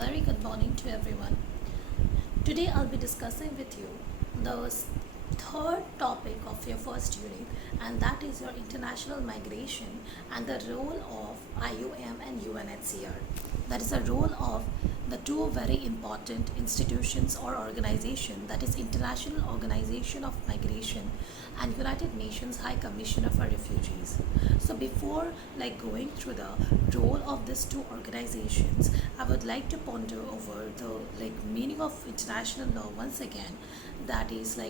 very good morning to everyone. Today I'll be discussing with you the third topic of your first unit, and that is your international migration and the role of IOM and UNHCR. That is the role of the two very important institutions or organization, that is International Organization of Migration and United Nations High Commissioner for Refugees. So before going through the role of these two organizations, I would like to ponder over the meaning of international law once again. That is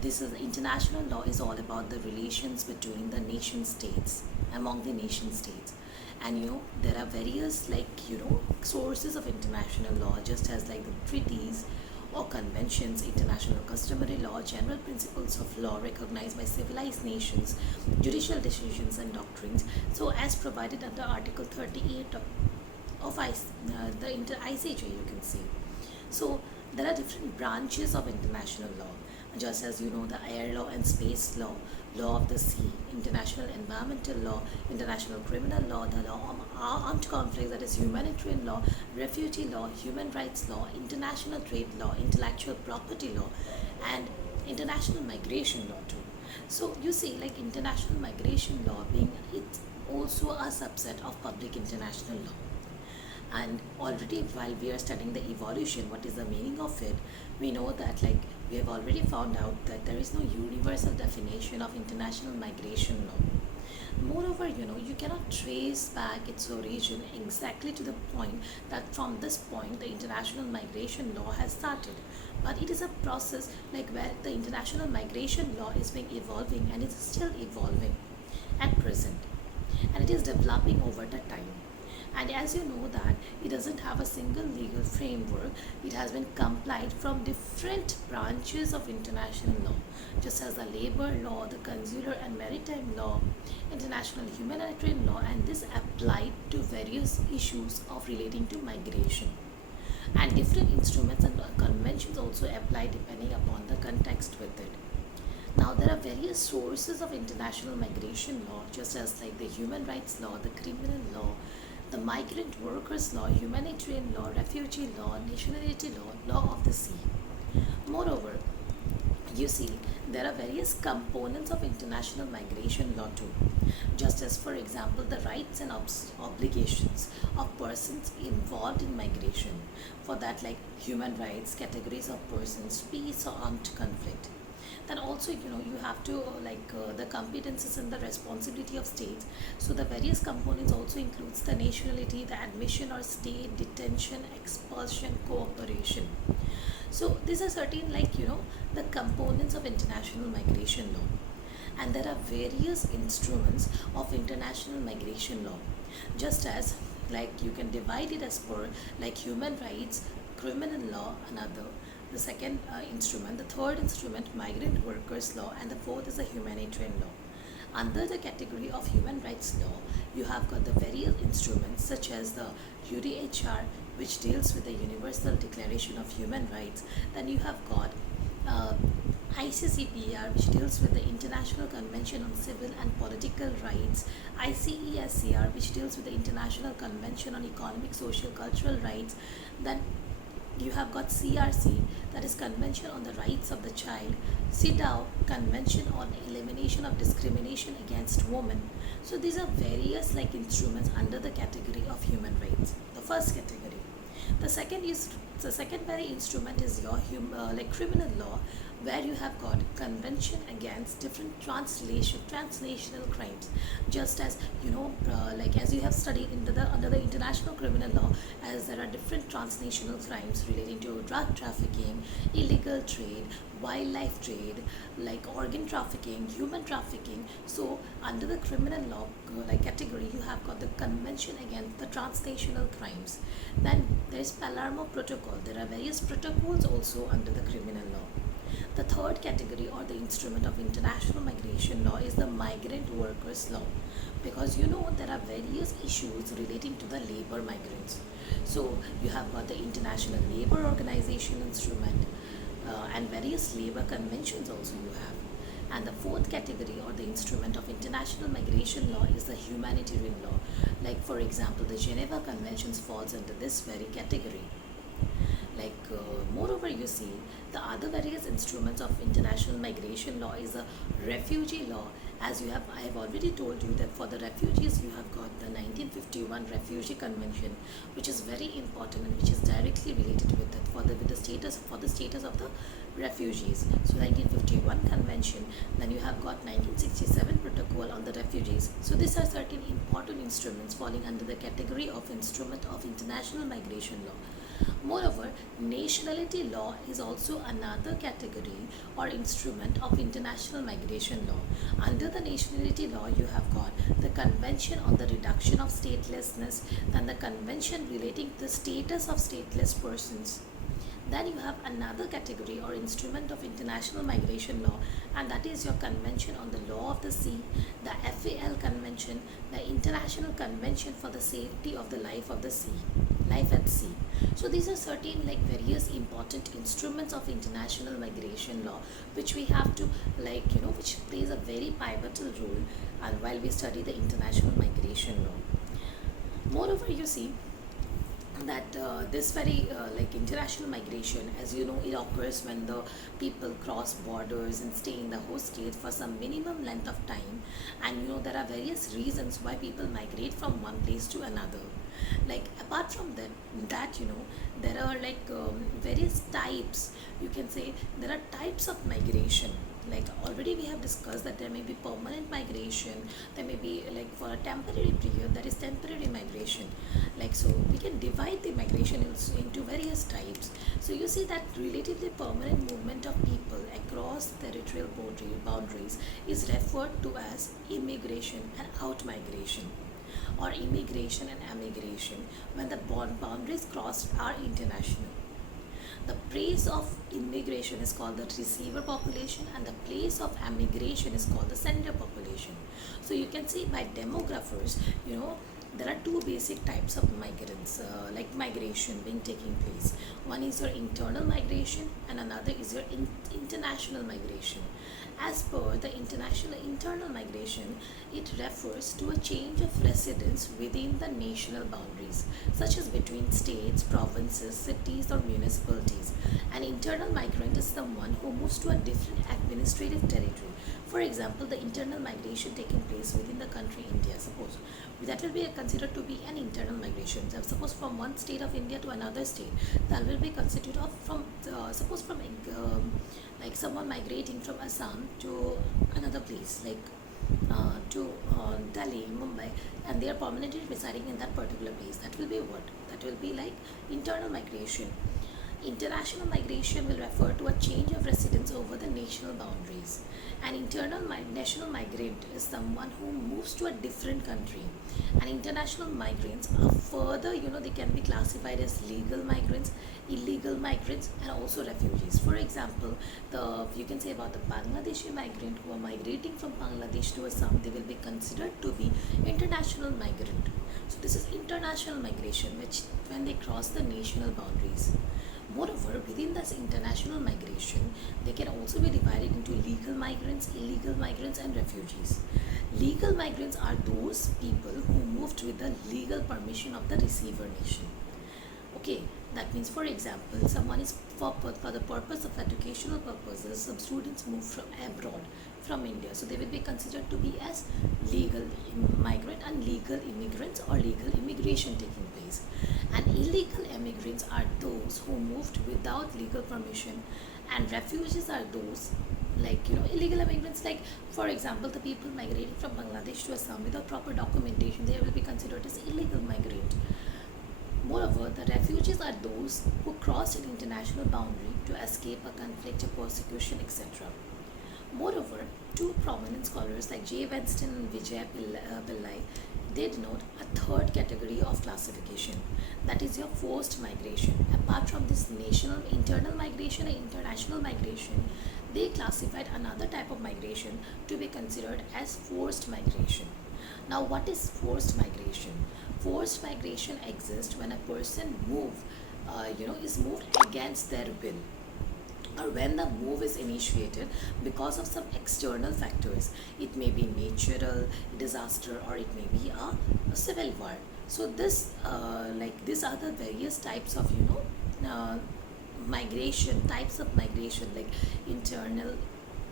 this is international law is all about the relations between the nation states, among the nation states. And there are various sources of international law, just as like the treaties or conventions, international customary law, general principles of law recognized by civilized nations, judicial decisions and doctrines, so as provided under article 38 of ICJ, you can see. So there are different branches of international law, just as the air law and space law, law of the sea, international environmental law, international criminal law, the law of armed conflicts, that is humanitarian law, refugee law, human rights law, international trade law, intellectual property law, and international migration law too. So you see, like international migration law being it's also a subset of public international law. And already while we are studying the evolution, what is the meaning of it, we know that we have already found out that there is no universal definition of international migration law. Moreover, you cannot trace back its origin exactly to the point that from this point the international migration law has started, but it is a process where the international migration law is being evolving, and it is still evolving at present, and it is developing over the time. And as you know that it doesn't have a single legal framework, it has been complied from different branches of international law, just as the labor law, the consular and maritime law, international humanitarian law, and this applied to various issues of relating to migration. And different instruments and conventions also apply depending upon the context with it. Now there are various sources of international migration law, just as like the human rights law, the criminal law, the migrant workers law, humanitarian law, refugee law, nationality law, law of the sea. Moreover, you see, there are various components of international migration law too, just as for example the rights and obligations of persons involved in migration. For that, like human rights, categories of persons, peace or armed conflict. Then also you have to the competences and the responsibility of states. So the various components also includes the nationality, the admission or stay, detention, expulsion, cooperation. So these are certain the components of international migration law. And there are various instruments of international migration law, just as you can divide it as per human rights, criminal law, another, the second instrument, the third instrument migrant workers law, and the fourth is the humanitarian law. Under the category of human rights law, you have got the various instruments such as the UDHR, which deals with the Universal Declaration of Human Rights. Then you have got uh, ICCPR, which deals with the International Convention on Civil and Political Rights, ICESCR, which deals with the International Convention on Economic, Social, Cultural Rights. Then you have got CRC, that is Convention on the Rights of the Child, CEDAW, Convention on Elimination of Discrimination Against Women. So these are various instruments under the category of human rights, the first category. The second very instrument is your criminal law, where you have got convention against different transnational crimes, just as as you have studied under the international criminal law, as there are different transnational crimes relating to drug trafficking, illegal trade, wildlife trade, organ trafficking, human trafficking. So under the criminal law category, you have got the convention against the transnational crimes. Then there is Palermo Protocol. There are various protocols also under the criminal law. The third category or the instrument of international migration law is the migrant workers law, because there are various issues relating to the labor migrants. So you have got the International Labour Organization instrument, and various labor conventions also you have. And the fourth category or the instrument of international migration law is the humanitarian law. Like for example, the Geneva Conventions falls under this very category. Moreover, you see the other various instruments of international migration law is a refugee law. As I have already told you that for the refugees you have got the 1951 Refugee Convention, which is very important and which is directly related with it with the status of the refugees. So 1951 Convention, then you have got 1967 Protocol on the refugees. So these are certain important instruments falling under the category of instrument of international migration law. Moreover, nationality law is also another category or instrument of international migration law. Under the nationality law, you have got the Convention on the Reduction of Statelessness and the Convention relating to the status of stateless persons. Then you have another category or instrument of international migration law, and that is your Convention on the Law of the Sea, the FAL Convention, the International Convention for the Safety of the Life of the Sea, life at sea. So these are certain various important instruments of international migration law which we have to which plays a very pivotal role and while we study the international migration law. Moreover, you see that this very international migration, as you know, it occurs when the people cross borders and stay in the host state for some minimum length of time, and you know there are various reasons why people migrate from one place to another. Apart from that, you know, there are various types, you can say there are types of migration. Already we have discussed that there may be permanent migration, there may be for a temporary period, there is temporary migration. So we can divide the migration into various types. So you see that relatively permanent movement of people across territorial boundaries is referred to as immigration and out migration, or immigration and emigration when the boundaries crossed are international. The place of immigration is called the receiver population and the place of emigration is called the sender population. So you can see by demographers, you know, there are two basic types of migrants, migration being taking place. One is your internal migration and another is your international migration. As per the internal migration, it refers to a change of residence within the national boundaries, such as between states, provinces, cities, or municipalities. An internal migrant is someone who moves to a different administrative territory. For example, the internal migration taking place within the country India, suppose that will be considered to be an internal migration. So suppose from one state of India to another state, that will be constituted of someone migrating from Assam to another place to Delhi, Mumbai, and they are permanently residing in that particular place. That will be what? That will be internal migration. International migration will refer to a change of residence over the national boundaries. An national migrant is someone who moves to a different country. And international migrants are further, you know, they can be classified as legal migrants, illegal migrants, and also refugees. For example, you can say about the Bangladeshi migrant who are migrating from Bangladesh to Assam, they will be considered to be international migrant. So this is international migration, which when they cross the national boundaries. Moreover, within this international migration, they can also be divided into legal migrants, illegal migrants, and refugees. Legal migrants are those people who moved with the legal permission of the receiver nation. Okay, that means, for example, someone is for the purpose of educational purposes, some students move from abroad from India, so they will be considered to be as legal migrant and legal immigrants or legal immigration taking place. And illegal immigrants are those who moved without legal permission, and refugees are those illegal immigrants, for example the people migrating from Bangladesh to Assam without proper documentation, they will be considered as illegal migrant. Moreover, the refugees are those who crossed an international boundary to escape a conflict or persecution, etc. Moreover, two prominent scholars like J. Wenston and Vijay Pillai, they denote a third category of classification, that is your forced migration. Apart from this national internal migration and international migration, they classified another type of migration to be considered as forced migration. Now, what is forced migration? Forced migration exists when a person is moved against their will. or when the move is initiated because of some external factors. It may be natural disaster or it may be a civil war. So this these are the various types of migration, types of migration, like internal,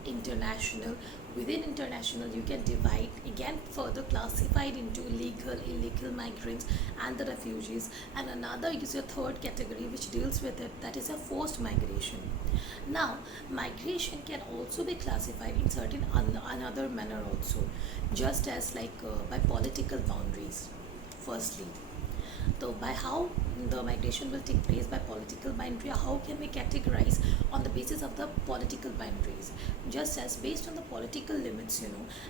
international. Within international you can divide again further classified into legal, illegal migrants and the refugees, and another is your third category which deals with it, that is a forced migration. Now migration can also be classified in certain another manner also, just as by political boundaries. Firstly, so by how the migration will take place by political boundary, how can we categorize on the basis of the political boundaries? Just as based on the political limits,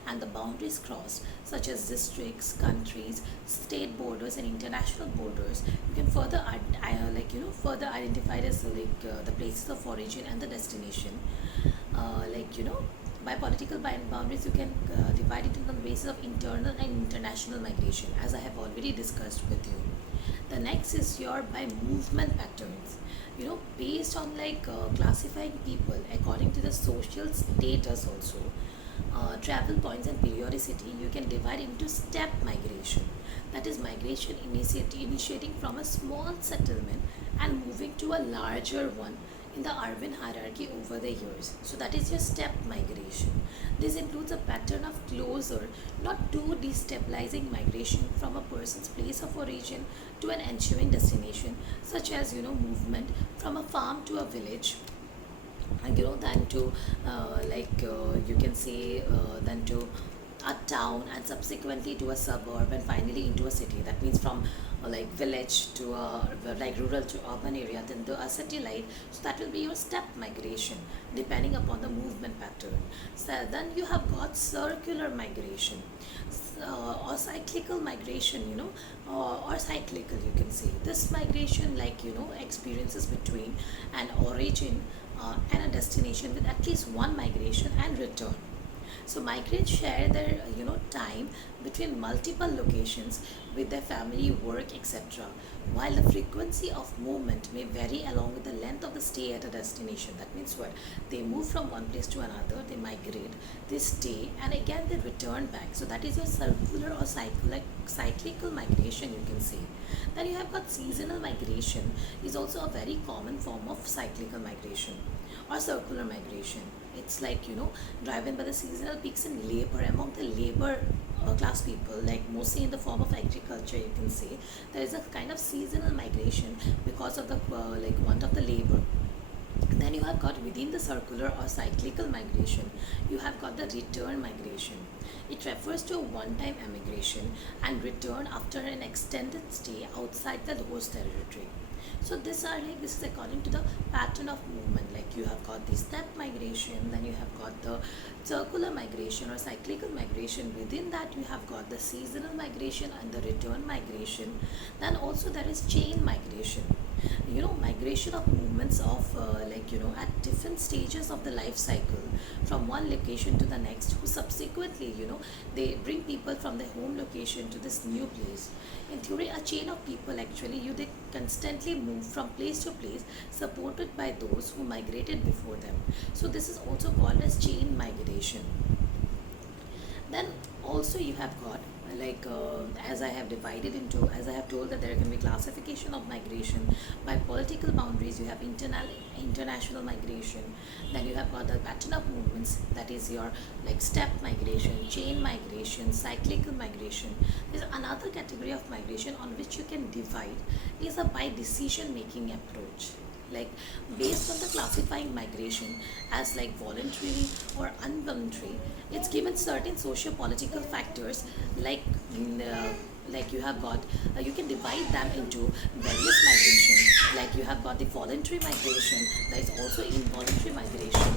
and the boundaries crossed, such as districts, countries, state borders, and international borders, you can further further identify as the places of origin and the destination. By political boundaries you can divide it on the basis of internal and international migration, as I have already discussed with you. The next is your by movement patterns, based on classifying people according to the social status also, travel points and periodicity. You can divide into step migration, that is migration initiating from a small settlement and moving to a larger one in the urban hierarchy over the years. So that is your step migration. This includes a pattern of closer, not too destabilizing migration from a person's place of origin to an ensuing destination, such as movement from a farm to a village, and then to you can say then to a town, and subsequently to a suburb, and finally into a city. That means from village to rural to urban area, then to a city life. So that will be your step migration depending upon the movement pattern. So then you have got circular migration, or cyclical migration, or cyclical, you can say. This migration experiences between an origin and a destination, with at least one migration and return. So migrants share their time between multiple locations with their family, work, etc. While the frequency of movement may vary along with the length of the stay at a destination. That means what? They move from one place to another, they migrate, they stay, and again they return back. So that is your circular or cyclical migration, you can say. Then you have got seasonal migration, is also a very common form of cyclical migration or circular migration. It's driven by the seasonal peaks in labor among the labor class people, mostly in the form of agriculture, you can say. There is a kind of seasonal migration because of the want of the labor. Then you have got within the circular or cyclical migration, you have got the return migration. It refers to a one-time emigration and return after an extended stay outside the host territory. So this is according to the pattern of movement. You have got the step migration, then you have got the circular migration or cyclical migration. Within that you have got the seasonal migration and the return migration. Then also there is chain migration, migration of movements of at different stages of the life cycle from one location to the next, who subsequently they bring people from their home location to this new place. In theory, a chain of people actually they constantly move from place to place, supported by those who migrated before them. So this is also called as chain migration. Then also you have got as I have divided into, as I have told, that there can be classification of migration by political boundaries. You have international migration. Then you have got the pattern of movements, that is your step migration, chain migration, cyclical migration. There's another category of migration on which you can divide, is a by decision making approach. Based on the classifying migration as voluntary or involuntary, it's given certain socio-political factors, you have got you can divide them into various migration. You have got the voluntary migration, there is also involuntary migration.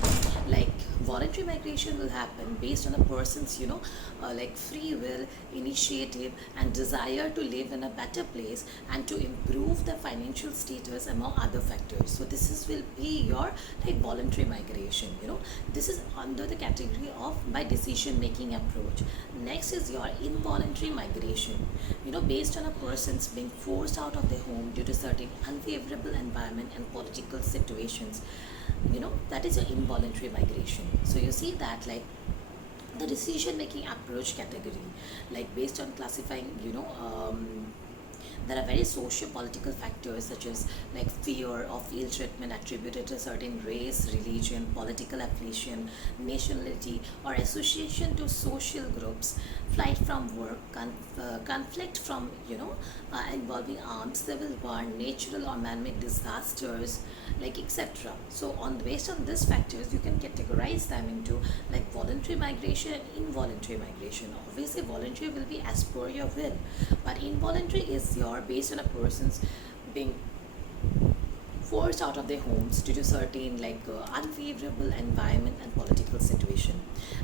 Voluntary migration will happen based on a person's free will, initiative, and desire to live in a better place and to improve their financial status, among other factors. So this will be your voluntary migration. This is under the category of by decision making approach. Next is your involuntary migration. based on a person's being forced out of their home due to certain unfavorable environment and political situations. That is your involuntary migration. So you see that, like, the decision making approach category, like based on classifying, there are very socio-political factors such as like fear of ill treatment attributed to certain race, religion, political affiliation, nationality, or association to social groups, flight from work, conflict from, involving armed civil war, natural or man-made disasters, like etc. So on based on these factors, you can categorize them into like voluntary migration and involuntary migration. Obviously, voluntary will be as per your will, but involuntary is your based on a person's being forced out of their homes due to certain like unfavorable environment and political situation.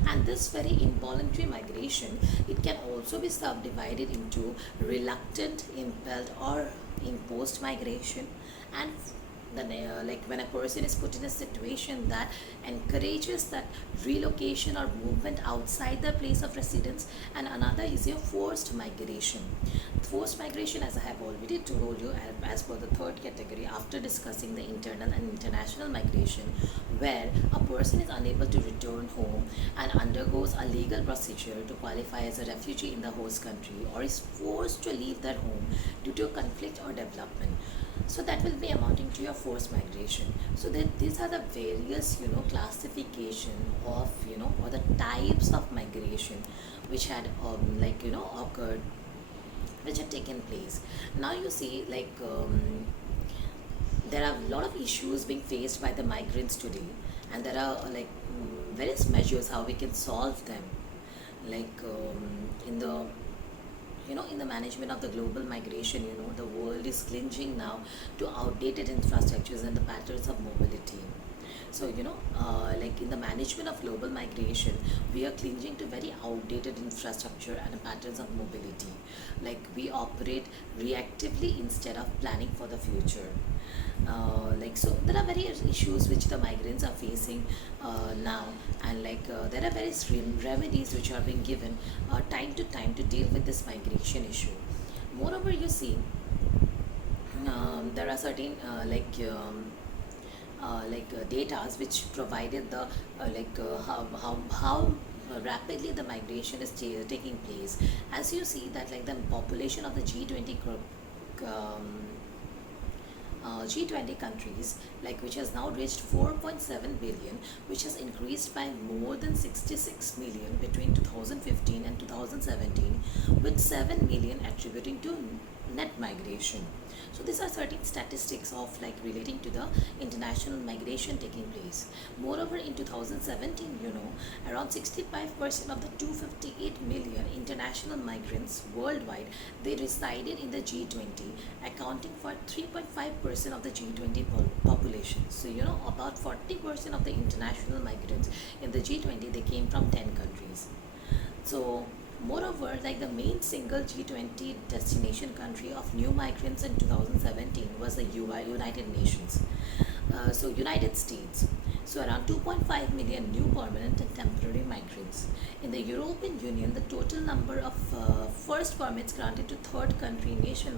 And this very involuntary migration, it can also be subdivided into reluctant, impelled, or imposed migration. And then like when a person is put in a situation that encourages that relocation or movement outside their place of residence. And another is your forced migration. Forced migration, as I have already told you, as per the third category, after discussing the internal and international migration, where a person is unable to return home and undergoes a legal procedure to qualify as a refugee in the host country, or is forced to leave their home due to conflict or development. So that will be amounting to your forced migration. So that these are the various, classification of, or the types of migration which had occurred, which had taken place. Now you see, like, there are a lot of issues being faced by the migrants today, and there are various measures how we can solve them, like in the in the management of the global migration. The world is clinging now to outdated infrastructures and the patterns of mobility. So like in the management of global migration, we are clinging to very outdated infrastructure and patterns of mobility. Like we operate reactively instead of planning for the future. So there are various issues which the migrants are facing now, and there are various remedies which are being given time to time to deal with this migration issue. Moreover, you see, there are certain data which provided the how rapidly the migration is taking place. As you see that, like, the population of the G20 group, G20 countries, like, which has now reached 4.7 billion, which has increased by more than 66 million between 2015 and 2017, with 7 million attributing to net migration. So these are certain statistics of, like, relating to the international migration taking place. Moreover, in 2017, around 65% of the 258 million international migrants worldwide, they resided in the G20, accounting for 3.5% of the G20 population. So about 40% of the international migrants in the G20, they came from 10 countries. So moreover, like, the main single G20 destination country of new migrants in 2017 was the United Nations. So United States. So around 2.5 million new permanent and temporary migrants. In the European Union, the total number of first permits granted to third country nation